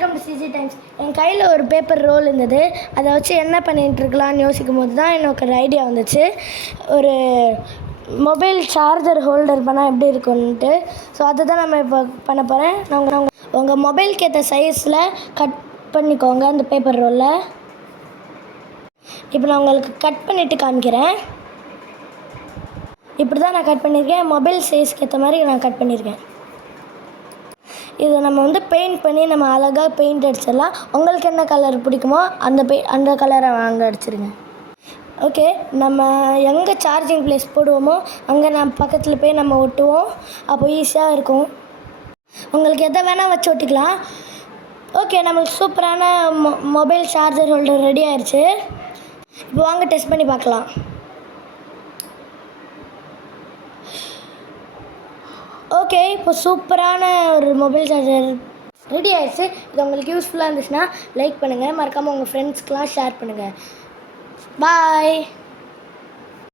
Welcome to CG Times. என் கையில் ஒரு பேப்பர் ரோல் இருந்தது. அதை வச்சு என்ன பண்ணிகிட்டு இருக்கலாம்னு யோசிக்கும் போது தான் எனக்கு ஒரு ஐடியா வந்துச்சு. ஒரு மொபைல் சார்ஜர் ஹோல்டர் பண்ணால் எப்படி இருக்கும்ன்ட்டு. ஸோ அதை தான் நம்ம இப்போ பண்ண போகிறேன். நாங்கள் உங்கள் மொபைலுக்கு ஏற்ற சைஸில் கட் பண்ணிக்கோங்க அந்த பேப்பர் ரோலில். இப்போ நான் உங்களுக்கு கட் பண்ணிவிட்டு காமிக்கிறேன். இப்படி தான் நான் கட் பண்ணியிருக்கேன். மொபைல் சைஸ்க்கு ஏற்ற மாதிரி நான் கட் பண்ணியிருக்கேன். இதை நம்ம பெயிண்ட் பண்ணி நம்ம அழகாக பெயிண்ட் அடிச்சிடலாம். உங்களுக்கு என்ன கலர் பிடிக்குமோ அந்த கலரை வாங்க அடிச்சிருங்க. ஓகே, நம்ம எங்கே சார்ஜிங் ப்ளேஸ் போடுவோமோ அங்கே நம்ம பக்கத்தில் போய் நம்ம ஒட்டுவோம். அப்போ ஈஸியாக இருக்கும். உங்களுக்கு எதை வேணால் வச்சு ஒட்டிக்கலாம். ஓகே, நம்மளுக்கு சூப்பரான மொபைல் சார்ஜர் ஹோல்டர் ரெடி ஆயிடுச்சு. இப்போ வாங்க டெஸ்ட் பண்ணி பார்க்கலாம். ஓகே, இப்போ சூப்பரான ஒரு மொபைல் சார்ஜர் ரெடி ஆகிடுச்சு. இது உங்களுக்கு யூஸ்ஃபுல்லாக இருந்துச்சுன்னா லைக் பண்ணுங்கள். மறக்காமல் உங்கள் ஃப்ரெண்ட்ஸ்க்கெலாம் ஷேர் பண்ணுங்கள். பாய்.